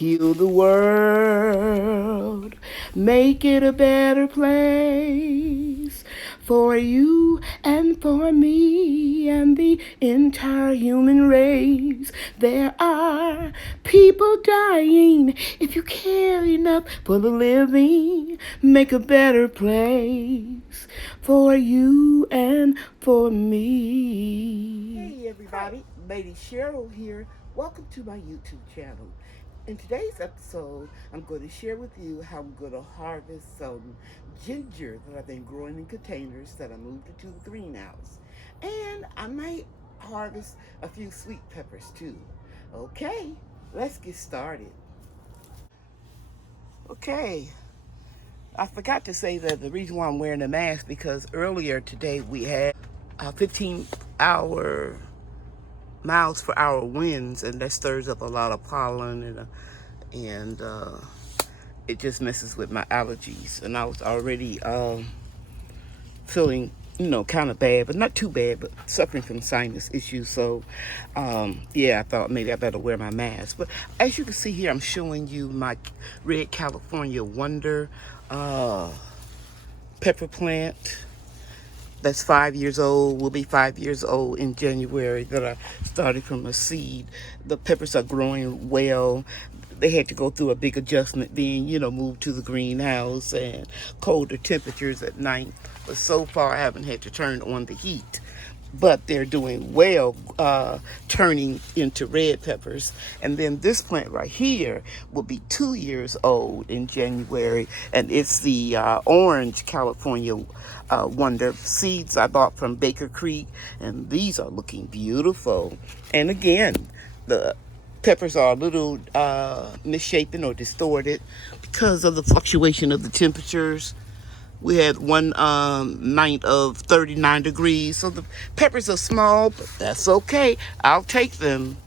heal the world, make it a better place for you and for me and the entire human race. There are people dying. If you care enough for the living, make a better place for you and for me. Hey everybody, Lady Cheryl here. Welcome to my YouTube channel. In today's episode, I'm going to share with you how I'm going to harvest some ginger that I've been growing in containers that I moved into the greenhouse. And I might harvest a few sweet peppers too. Okay, let's get started. Okay, I forgot to say that the reason why I'm wearing a mask because earlier today we had 15-hour miles per hour winds, and that stirs up a lot of pollen and it just messes with my allergies. And I was already feeling, kind of bad, but not too bad, but suffering from sinus issues. So yeah, I thought maybe I better wear my mask. But as you can see here, I'm showing you my red California Wonder pepper plant that's 5 years old, will be 5 years old in January, that I started from a seed. The peppers are growing well. They had to go through a big adjustment being, moved to the greenhouse and colder temperatures at night. But so far I haven't had to turn on the heat. But they're doing well, turning into red peppers. And then this plant right here will be 2 years old in January, and it's the orange California Wonder seeds I bought from Baker Creek, and these are looking beautiful. And again, the peppers are a little misshapen or distorted because of the fluctuation of the temperatures. We had one night of 39 degrees. So the peppers are small, but that's okay. I'll take them.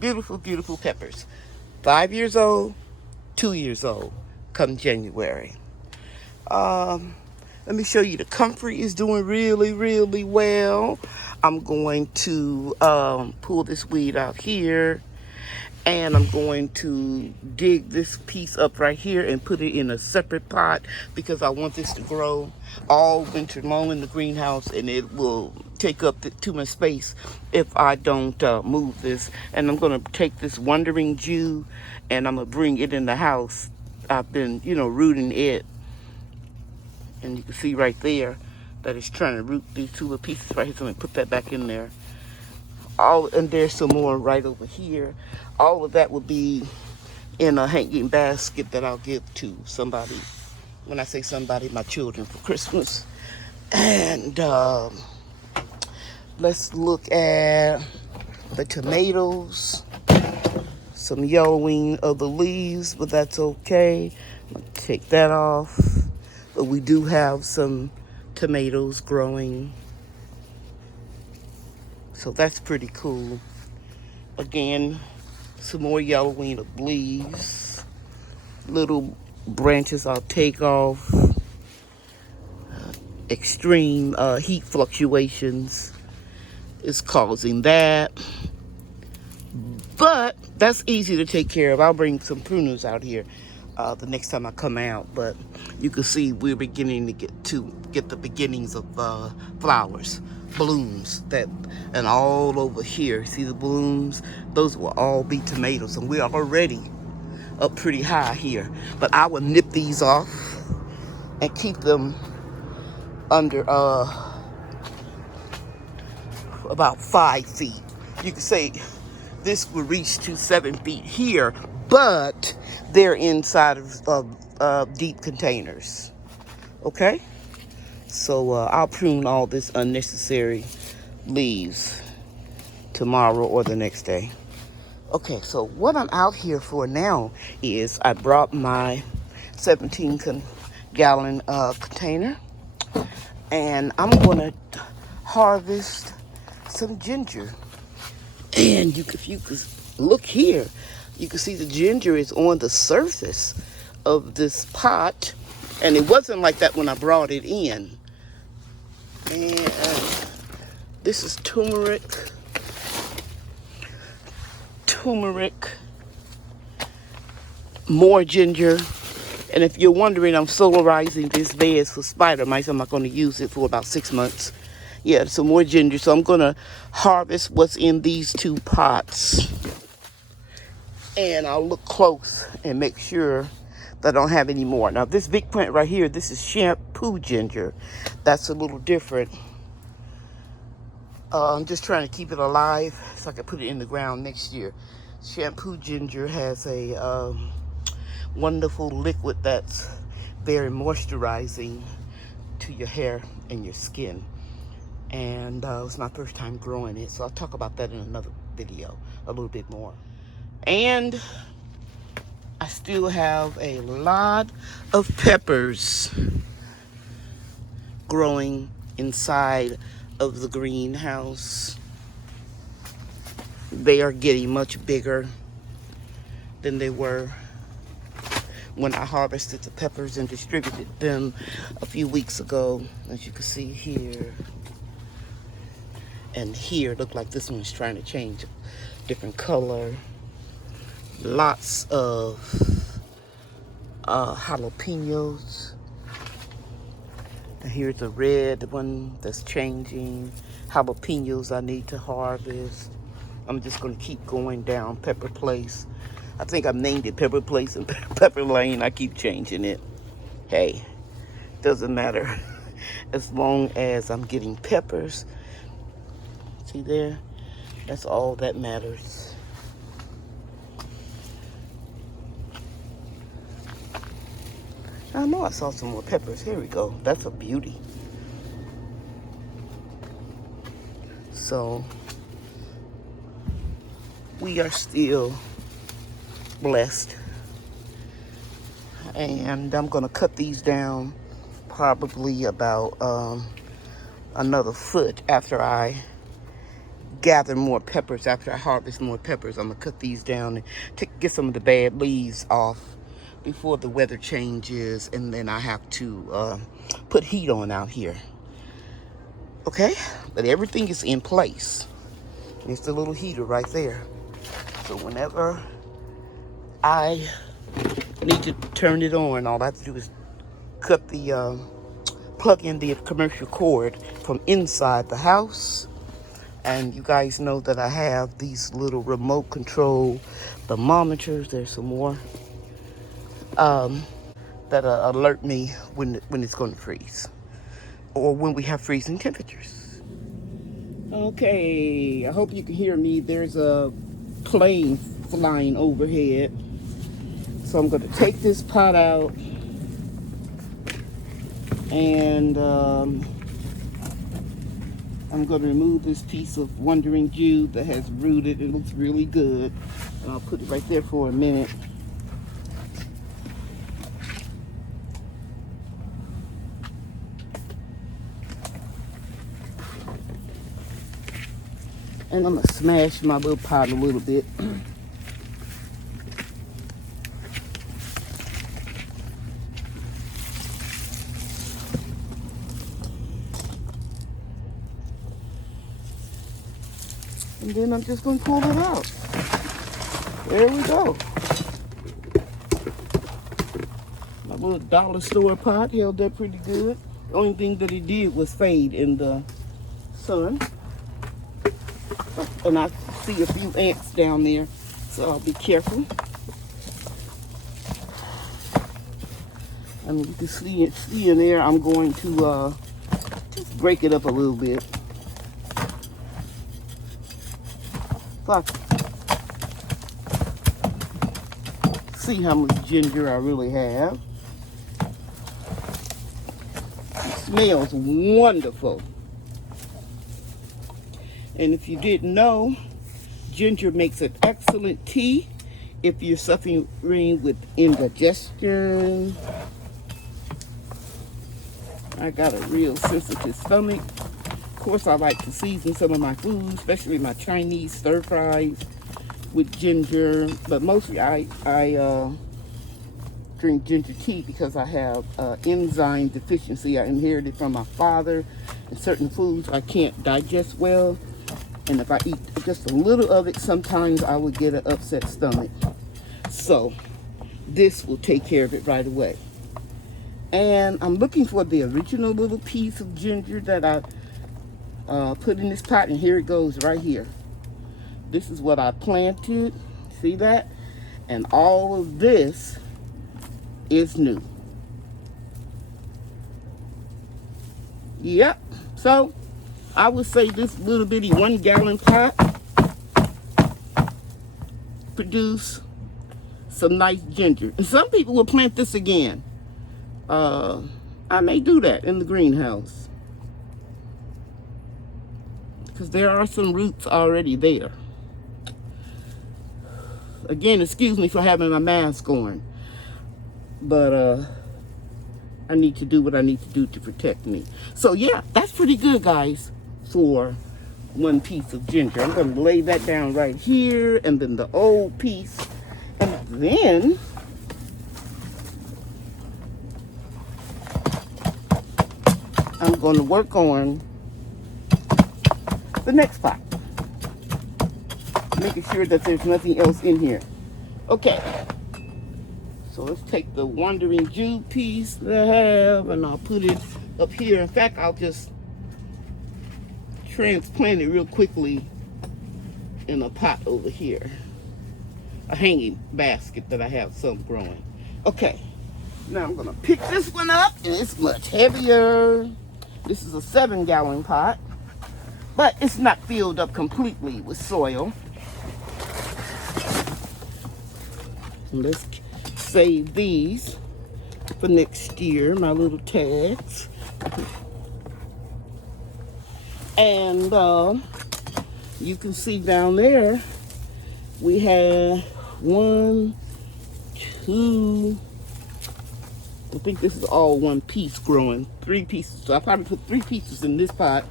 Beautiful, beautiful peppers. 5 years old, 2 years old, come January. Let me show you the Comfrey is doing really, really well. I'm going to pull this weed out here. And I'm going to dig this piece up right here and put it in a separate pot because I want this to grow all winter long in the greenhouse, and it will take up too much space if I don't move this. And I'm going to take this Wandering Jew and I'm going to bring it in the house. I've been, rooting it. And you can see right there that it's trying to root these two little pieces right here. So I'm going to put that back in there. And there's some more right over here. All of that will be in a hanging basket that I'll give to somebody. When I say somebody, my children, for Christmas. And let's look at the tomatoes. Some yellowing of the leaves, but that's okay. I'm gonna take that off. But we do have some tomatoes growing. So that's pretty cool. Again, some more yellowing of leaves. Little branches I'll take off. Extreme heat fluctuations is causing that. But that's easy to take care of. I'll bring some pruners out here the next time I come out. But you can see we're beginning to get the beginnings of flowers, blooms, and all over here. See the blooms? Those will all be tomatoes, and we're already up pretty high here. But I will nip these off and keep them under about 5 feet. You could say this will reach to 7 feet here, but they're inside of deep containers. Okay? So I'll prune all this unnecessary leaves tomorrow or the next day. Okay, so what I'm out here for now is I brought my 17-gallon container, and I'm gonna harvest some ginger. And if you could look here, you can see the ginger is on the surface of this pot, and it wasn't like that when I brought it in. And this is turmeric. turmeric, more ginger. And if you're wondering, I'm solarizing this vase for spider mites. I'm not going to use it for about 6 months. Yeah, some more ginger. So I'm going to harvest what's in these 2 pots. And I'll look close and make sure that I don't have any more. Now, this big plant right here, this is shampoo ginger. That's a little different. I'm just trying to keep it alive so I can put it in the ground next year. Shampoo ginger has a wonderful liquid that's very moisturizing to your hair and your skin. And it's my first time growing it, so I'll talk about that in another video a little bit more. And I still have a lot of peppers growing inside of the greenhouse. They are getting much bigger than they were when I harvested the peppers and distributed them a few weeks ago. As you can see here and here, look like this one's trying to change different color. Lots of jalapenos. And here's a red one that's changing. Jalapenos I need to harvest. I'm just going to keep going down Pepper Place. I think I've named it Pepper Place and Pepper Lane. I keep changing it. Hey, doesn't matter as long as I'm getting peppers. See there? That's all that matters. I know I saw some more peppers. Here we go. That's a beauty. So we are still blessed. And I'm going to cut these down probably about another foot after I gather more peppers. After I harvest more peppers, I'm going to cut these down and get some of the bad leaves off before the weather changes, and then I have to put heat on out here. Okay, but everything is in place. It's the little heater right there. So whenever I need to turn it on, all I have to do is cut the plug in the commercial cord from inside the house. And you guys know that I have these little remote control thermometers. There's some more that alert me when it's going to freeze, or when we have freezing temperatures. Okay, I hope you can hear me. There's a plane flying overhead. So I'm going to take this pot out, and I'm going to remove this piece of Wandering Jew that has rooted. It looks really good. And I'll put it right there for a minute. And I'm going to smash my little pot a little bit. And then I'm just going to pull it out. There we go. My little dollar store pot held up pretty good. The only thing that it did was fade in the sun. And I see a few ants down there, so I'll be careful. And you can see in there, I'm going to just break it up a little bit. So see how much ginger I really have. It smells wonderful. And if you didn't know, ginger makes an excellent tea if you're suffering with indigestion. I got a real sensitive stomach. Of course, I like to season some of my food, especially my Chinese stir fries, with ginger. But mostly I drink ginger tea because I have enzyme deficiency. I inherited from my father, and certain foods I can't digest well. And if I eat just a little of it, sometimes I would get an upset stomach. So this will take care of it right away. And I'm looking for the original little piece of ginger that I put in this pot, and here it goes right here. This is what I planted. See that? And all of this is new. Yep. So I would say this little bitty 1 gallon pot produce some nice ginger. And some people will plant this again. I may do that in the greenhouse, because there are some roots already there. Again, excuse me for having my mask on, but I need to do what I need to do to protect me. So yeah, that's pretty good, guys, for 1 piece of ginger. I'm going to lay that down right here, and then the old piece, and then I'm going to work on the next pot, making sure that there's nothing else in here. Okay, so let's take the Wandering Jew piece that I have, and I'll put it up here. In fact, I'll just transplant it real quickly in a pot over here, a hanging basket that I have some growing. Okay, now I'm gonna pick this one up, and it's much heavier. This is a 7 gallon pot, but it's not filled up completely with soil. And let's save these for next year, my little tags. And you can see down there, we have 1, 2, I think this is all 1 piece growing, 3 pieces. So I probably put 3 pieces in this pot.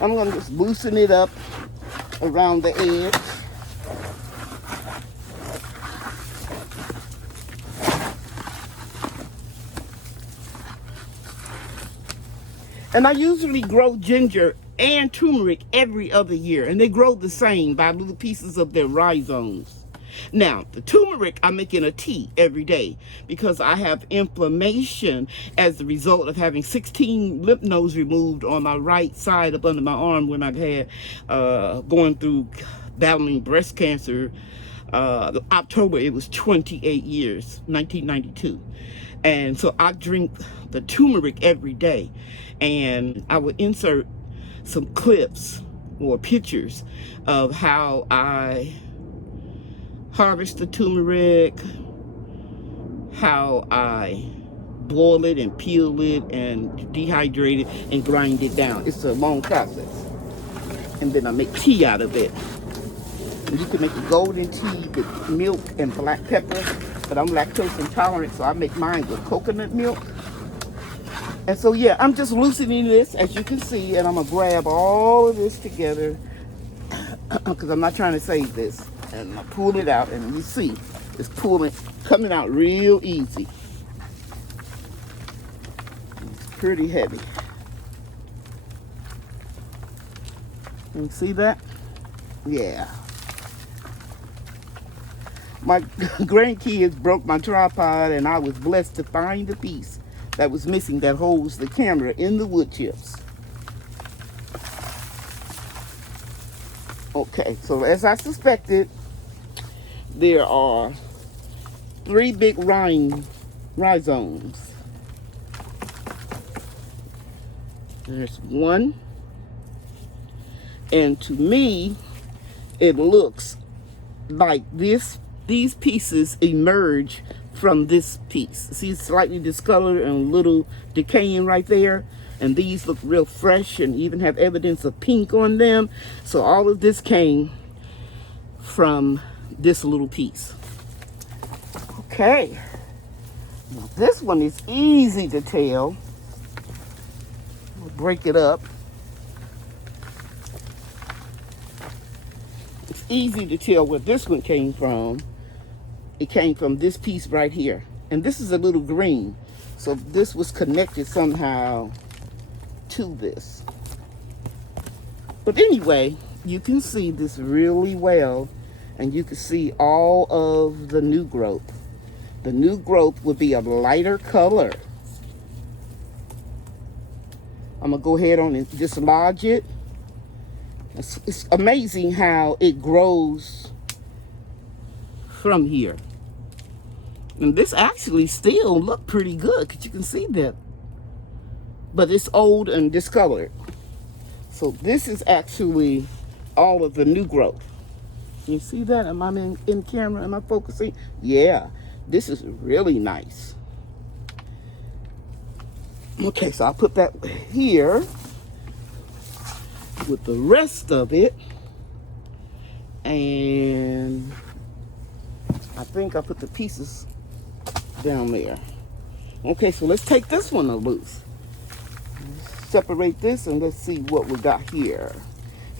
I'm gonna just loosen it up around the edge. And I usually grow ginger and turmeric every other year, and they grow the same by little pieces of their rhizomes. Now, the turmeric I make in a tea every day because I have inflammation as a result of having 16 lymph nodes removed on my right side up under my arm when I've had going through battling breast cancer. October, it was 28 years, 1992. And so I drink the turmeric every day, and I would insert some clips or pictures of how I harvest the turmeric, how I boil it and peel it and dehydrate it and grind it down. It's a long process. And then I make tea out of it. And you can make a golden tea with milk and black pepper, but I'm lactose intolerant, so I make mine with coconut milk. And so yeah, I'm just loosening this, as you can see, and I'm gonna grab all of this together because I'm not trying to save this. And I pull it out, and you see it's coming out real easy. It's pretty heavy. You see that? Yeah. My grandkids broke my tripod, and I was blessed to find the piece that was missing that holds the camera in the wood chips. Okay, so as I suspected, there are 3 big rhizomes. There's 1, and to me, it looks like these pieces emerge from this piece. See, it's slightly discolored and a little decaying right there. And these look real fresh and even have evidence of pink on them. So all of this came from this little piece. Okay. Now this one is easy to tell. I'll break it up. It's easy to tell where this one came from. It came from this piece right here. And this is a little green. So this was connected somehow to this. But anyway, you can see this really well, and you can see all of the new growth. The new growth would be a lighter color. I'm gonna go ahead on and dislodge it. It's amazing how it grows from here. And this actually still look pretty good, because you can see that. But it's old and discolored. So this is actually all of the new growth. You see that? Am I in camera? Am I focusing? Yeah, this is really nice. Okay, so I'll put that here with the rest of it. And I think I put the pieces down there. Okay, so let's take this one loose. Separate this and let's see what we got here.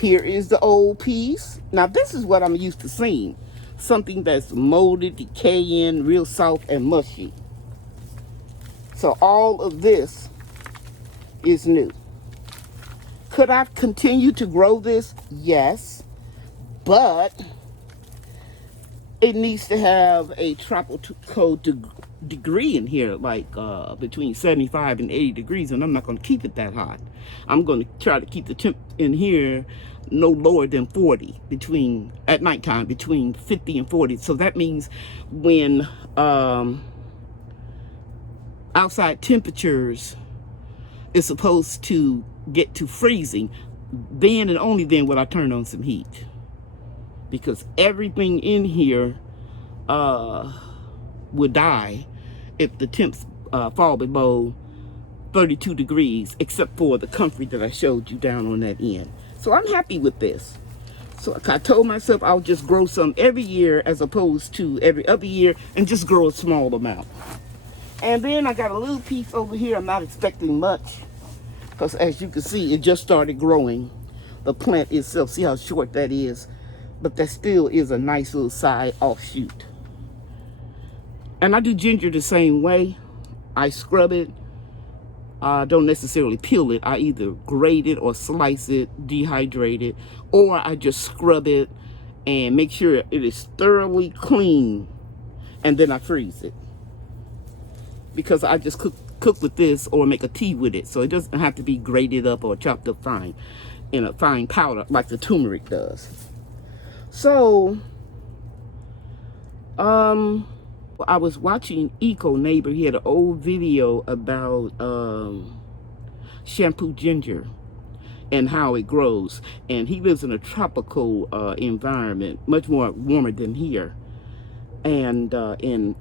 Here is the old piece. Now this is what I'm used to seeing. Something that's molded, decaying, real soft and mushy. So all of this is new. Could I continue to grow this? Yes, but it needs to have a tropical degree in here, like between 75 and 80 degrees, and I'm not going to keep it that hot. I'm going to try to keep the temp in here no lower than 40 at nighttime, between 50 and 40. So that means when outside temperatures is supposed to get to freezing, then and only then will I turn on some heat, because everything in here would die if the temps fall below 32 degrees, except for the Comfrey that I showed you down on that end. So I'm happy with this. So I told myself I'll just grow some every year as opposed to every other year, and just grow a small amount. And then I got a little piece over here. I'm not expecting much, because as you can see, it just started growing. The plant itself, see how short that is? But that still is a nice little side offshoot. And I do ginger the same way. I scrub it. I don't necessarily peel it. I either grate it or slice it, dehydrate it, or I just scrub it and make sure it is thoroughly clean, and then I freeze it. Because I just cook with this or make a tea with it, so it doesn't have to be grated up or chopped up fine in a fine powder like the turmeric does. So I was watching Eco Neighbor. He had an old video about shampoo ginger and how it grows, and he lives in a tropical environment, much more warmer than here, and in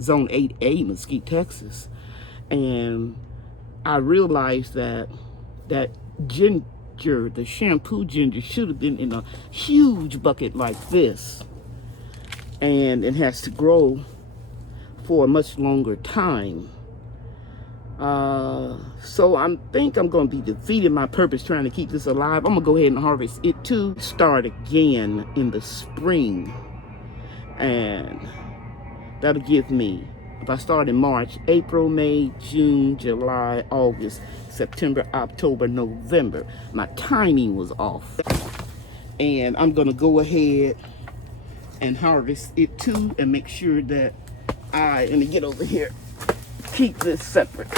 Zone 8A, Mesquite, Texas. And I realized that ginger, the shampoo ginger, should have been in a huge bucket like this, and it has to grow for a much longer time. So I think I'm going to be defeating my purpose trying to keep this alive. I'm going to go ahead and harvest it too. Start again in the spring, and that'll give me, if I start in March, April, May, June, July, August, September, October, November. My timing was off. And I'm gonna go ahead and harvest it too, and make sure that let me get over here, keep this separate.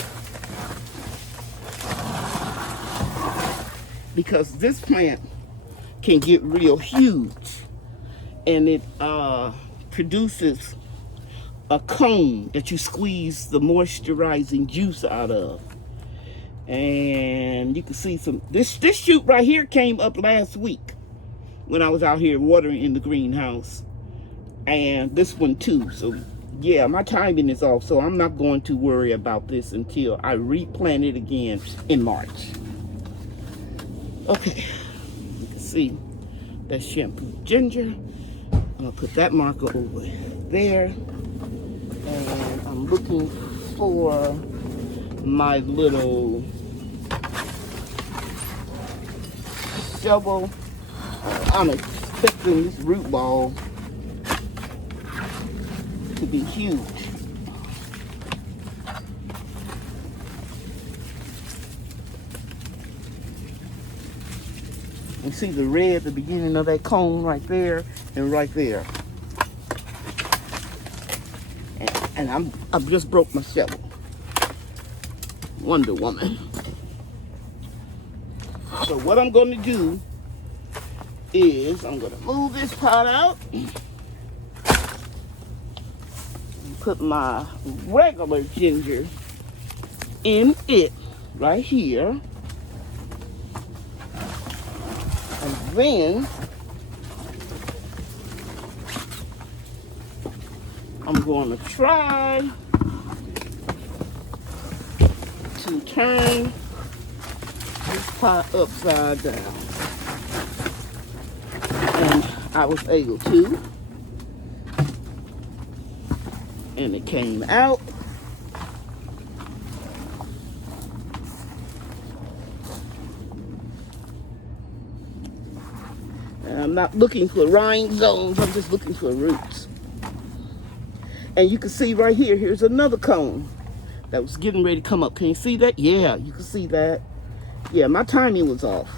Because this plant can get real huge, and it produces a cone that you squeeze the moisturizing juice out of. And you can see this shoot right here came up last week when I was out here watering in the greenhouse, and this one too. So yeah, my timing is off, so I'm not going to worry about this until I replant it again in March. Okay, you can see that shampoo ginger. I'm gonna put that marker over there, and I'm looking for my little shovel. I'm expecting this root ball to be huge. You see the red, the beginning of that cone right there and right there. And I've just broke my shovel. Wonder Woman. So what I'm going to do is I'm going to move this pot out and put my regular ginger in it right here. And then I'm going to try to turn this pot upside down. And I was able to. And it came out. And I'm not looking for rhinestones, I'm just looking for roots. And you can see right here, here's another cone that was getting ready to come up. Can you see that? Yeah, you can see that. Yeah, my timing was off.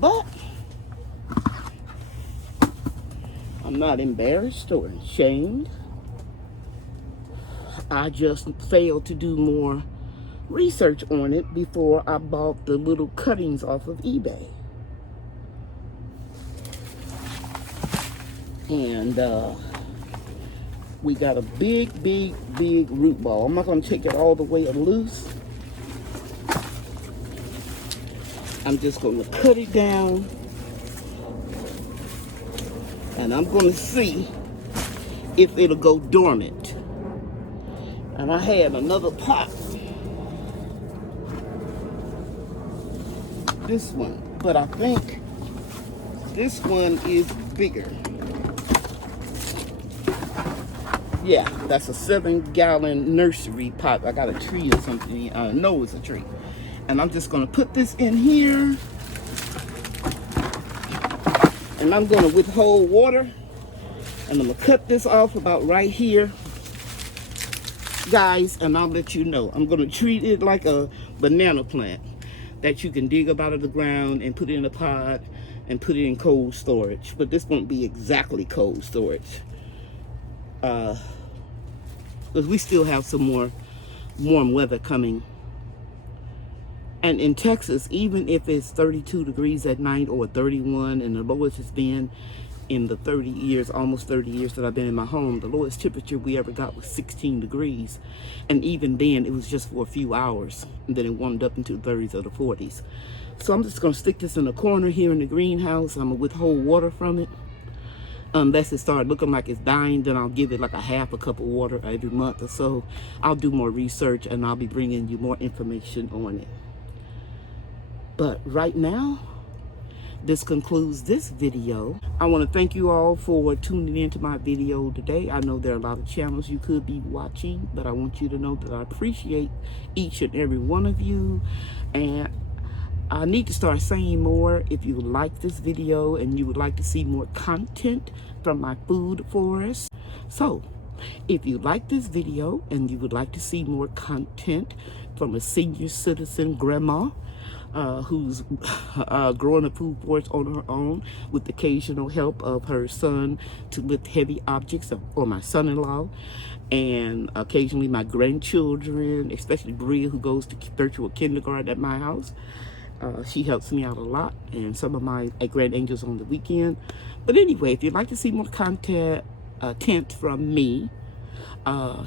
But I'm not embarrassed or ashamed. I just failed to do more research on it before I bought the little cuttings off of eBay. And we got a big root ball. I'm not going to take it all the way loose. I'm just going to cut it down. And I'm going to see if it'll go dormant. And I had another pot. This one. But I think this one is bigger. Yeah, that's a 7-gallon nursery pot. I got a tree or something. I know it's a tree. And I'm just going to put this in here. And I'm going to withhold water. And I'm going to cut this off about right here. Guys, and I'll let you know. I'm going to treat it like a banana plant that you can dig up out of the ground and put it in a pot and put it in cold storage. But this won't be exactly cold storage. Because we still have some more warm weather coming. And in Texas, even if it's 32 degrees at night or 31, and the lowest has been in the 30 years, almost 30 years that I've been in my home, the lowest temperature we ever got was 16 degrees. And even then, it was just for a few hours. And then it warmed up into the 30s or the 40s. So I'm just going to stick this in a corner here in the greenhouse. I'm going to withhold water from it. Unless it starts looking like it's dying, then I'll give it like a half a cup of water every month or so. I'll do more research and I'll be bringing you more information on it. But right now, this concludes this video. I want to thank you all for tuning into my video today. I know there are a lot of channels you could be watching, but I want you to know that I appreciate each and every one of you. And I need to start saying more. If you like this video and you would like to see more content from my food forest. So, if you like this video and you would like to see more content from a senior citizen grandma who's growing a food forest on her own with the occasional help of her son to lift heavy objects, or my son-in-law, and occasionally my grandchildren, especially Bria, who goes to virtual kindergarten at my house. She helps me out a lot, and some of my grand angels on the weekend. But anyway, if you'd like to see more content from me,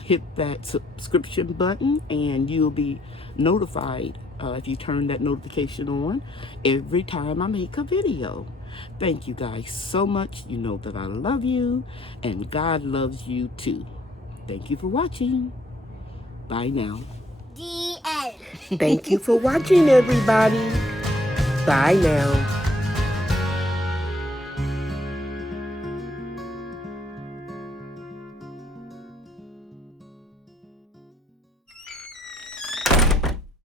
hit that subscription button and you'll be notified if you turn that notification on every time I make a video. Thank you guys so much. You know that I love you and God loves you too. Thank you for watching. Bye now. The end. Thank you for watching, everybody. Bye now.